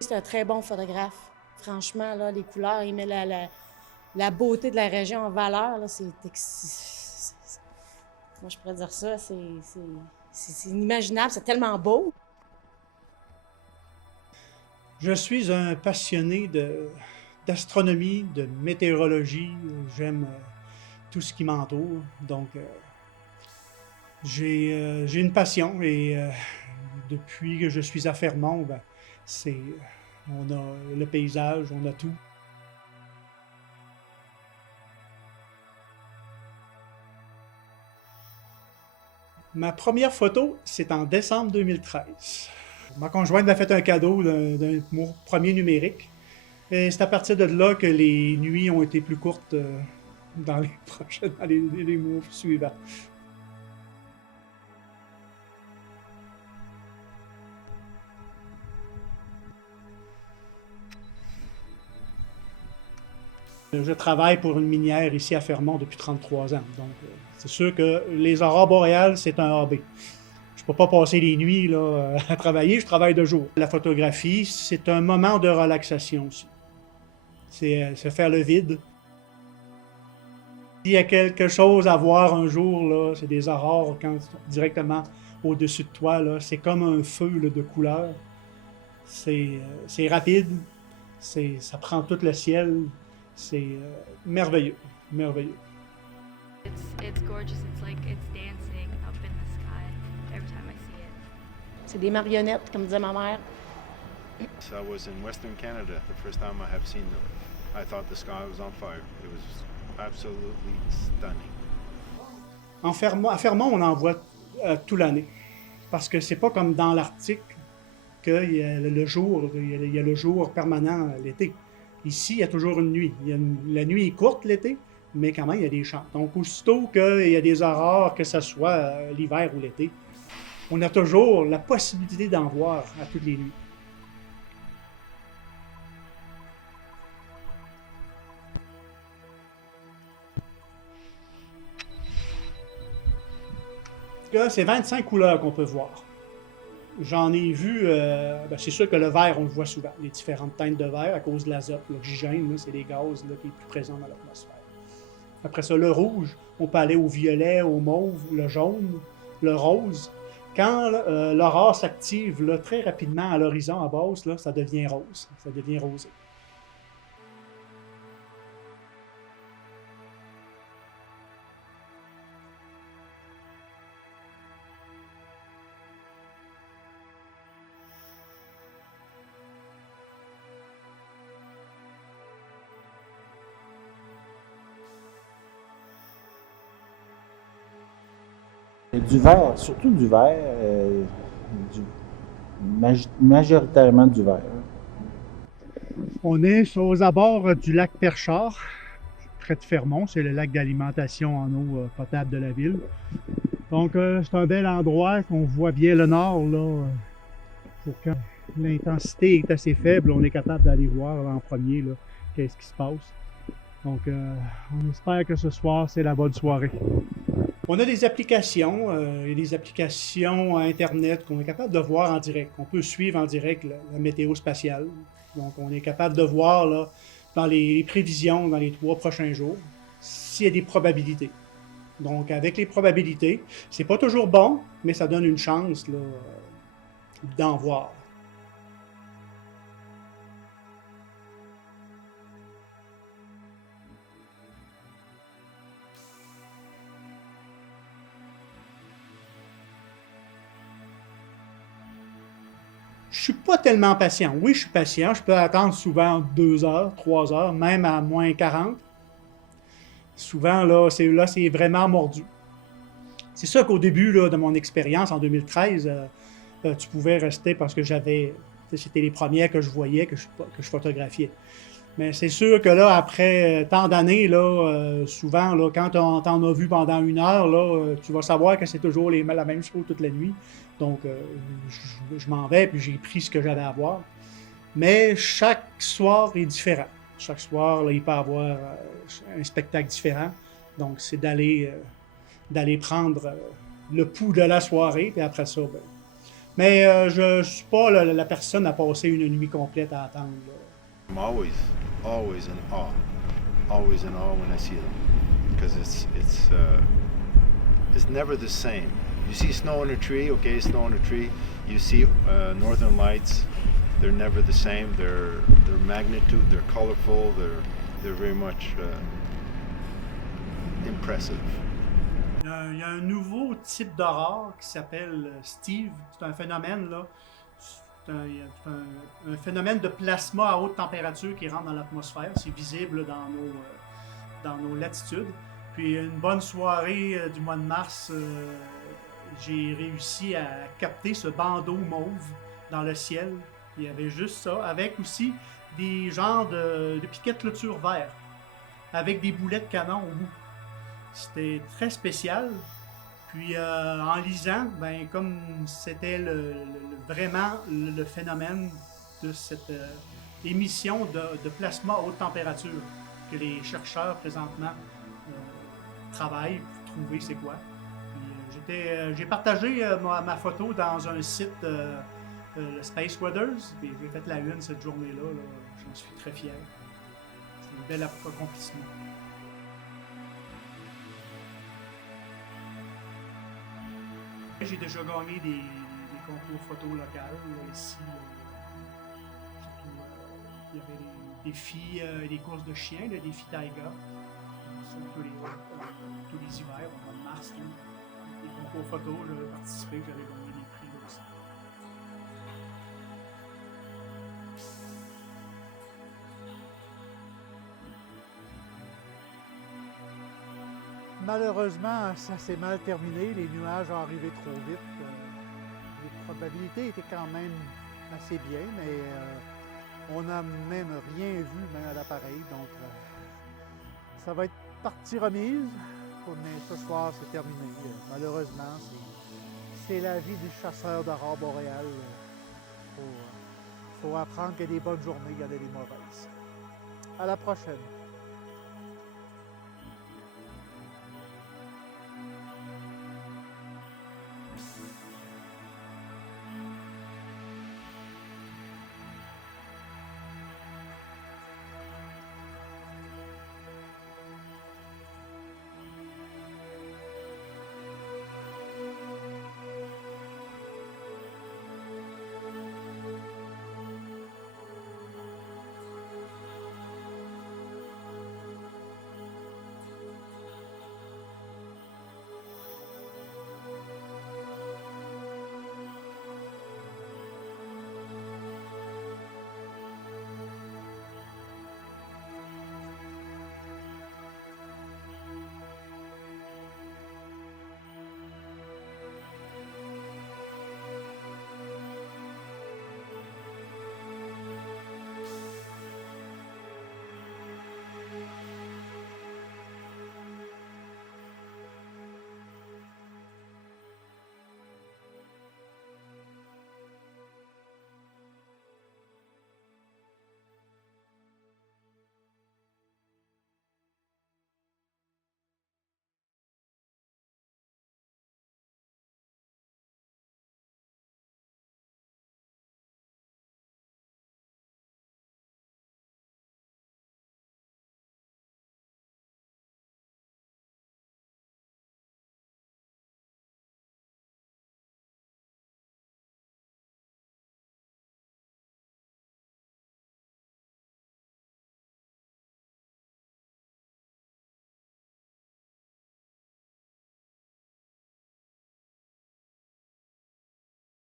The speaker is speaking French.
C'est un très bon photographe. Franchement, là, les couleurs, il met la beauté de la région en valeur. Là, moi, je pourrais dire ça, c'est inimaginable, c'est tellement beau. Je suis un passionné d'astronomie, de météorologie. J'aime tout ce qui m'entoure. Donc, j'ai une passion et depuis que je suis à Fermont, ben, on a le paysage, on a tout. Ma première photo, c'est en décembre 2013. Ma conjointe m'a fait un cadeau d'un mon premier numérique. Et c'est à partir de là que les nuits ont été plus courtes dans les mois suivants. Je travaille pour une minière ici à Fermont depuis 33 ans. Donc, c'est sûr que les aurores boréales, c'est un hobby. Je ne peux pas passer les nuits là, à travailler, je travaille de jour. La photographie, c'est un moment de relaxation aussi. C'est se faire le vide. S'il y a quelque chose à voir un jour, là, c'est des aurores quand, directement au-dessus de toi. Là, c'est comme un feu là, de couleurs. C'est rapide, ça prend tout le ciel. C'est merveilleux, merveilleux. It's gorgeous. It's dancing up in the sky every time I see it. C'est des marionnettes, comme disait ma mère. I was in Western Canada the first time I have seen them. I thought the sky was on fire. It was absolutely stunning. À Fermont, on en voit toute l'année. Parce que c'est pas comme dans l'Arctique qu'il y a le jour, il y a le jour permanent l'été. Ici, il y a toujours une nuit. La nuit est courte l'été, mais quand même, il y a des champs. Donc, aussitôt qu'il y a des aurores, que ce soit l'hiver ou l'été, on a toujours la possibilité d'en voir à toutes les nuits. Là, c'est 25 couleurs qu'on peut voir. J'en ai vu, c'est sûr que le vert, on le voit souvent, les différentes teintes de vert à cause de l'azote, l'oxygène, c'est les gaz là, qui est plus présent dans l'atmosphère. Après ça, le rouge, on peut aller au violet, au mauve, le jaune, le rose. Quand l'aurore s'active là, très rapidement à l'horizon à base, là, ça devient rose, ça devient rosé. Du vert, surtout du vert, majoritairement du vert. On est aux abords du lac Perchard, près de Fermont. C'est le lac d'alimentation en eau potable de la ville. Donc, c'est un bel endroit qu'on voit bien le nord. Là, pour quand l'intensité est assez faible, on est capable d'aller voir là, en premier là, qu'est-ce qui se passe. Donc, on espère que ce soir, c'est la bonne soirée. On a des applications, il y a des applications Internet qu'on est capable de voir en direct. On peut suivre en direct la météo spatiale. Donc, on est capable de voir là, dans les prévisions dans les 3 prochains jours s'il y a des probabilités. Donc, avec les probabilités, c'est pas toujours bon, mais ça donne une chance là, d'en voir. Je suis pas tellement patient. Oui, je suis patient. Je peux attendre souvent 2 heures, 3 heures, même à moins 40. Souvent, c'est vraiment mordu. C'est ça qu'au début là, de mon expérience en 2013, tu pouvais rester parce que c'était les premières que je voyais, que je photographiais. Mais c'est sûr que là, après tant d'années, là, souvent, là, quand t'en as vu pendant 1 heure, là, tu vas savoir que c'est toujours la même chose toute la nuit. Donc, je m'en vais, puis j'ai pris ce que j'avais à voir. Mais chaque soir est différent. Chaque soir, là, il peut y avoir un spectacle différent. Donc, c'est d'aller prendre le pouls de la soirée, puis après ça, ben, Mais je suis pas la personne à passer une nuit complète à attendre. Là. I'm always in awe when I see them, because it's never the same. You see snow on a tree, okay, snow on a tree. You see northern lights, they're never the same. Their magnitude, they're colorful, they're very much impressive. Il y a un nouveau type d'aurore qui s'appelle Steve. C'est un phénomène, là. C'est un phénomène de plasma à haute température qui rentre dans l'atmosphère. C'est visible dans nos latitudes. Puis une bonne soirée du mois de mars, j'ai réussi à capter ce bandeau mauve dans le ciel. Il y avait juste ça, avec aussi des genres de piquets de clôture verts, avec des boulets de canon au bout. C'était très spécial. Puis en lisant, ben, comme c'était vraiment le phénomène de cette émission de plasma à haute température que les chercheurs présentement travaillent pour trouver c'est quoi. Puis j'ai partagé ma photo dans un site, le Space Weathers, puis j'ai fait la une cette journée-là. Là. J'en suis très fier. C'est un bel accomplissement. J'ai déjà gagné des concours photo locales. Ici, surtout, il y avait des défis, des courses de chiens, des défis Taiga. Tous les hivers, au mois de mars. Là. Les concours photo, j'avais participé, j'avais gagné des prix là aussi. Malheureusement, ça s'est mal terminé. Les nuages ont arrivé trop vite. Les probabilités étaient quand même assez bien, mais on n'a même rien vu, même à l'appareil. Donc, ça va être partie remise. Mais ce soir, c'est terminé. Malheureusement, c'est la vie du chasseur d'aurore boréale. Il faut apprendre qu'il y a des bonnes journées, il y en a des mauvaises. À la prochaine.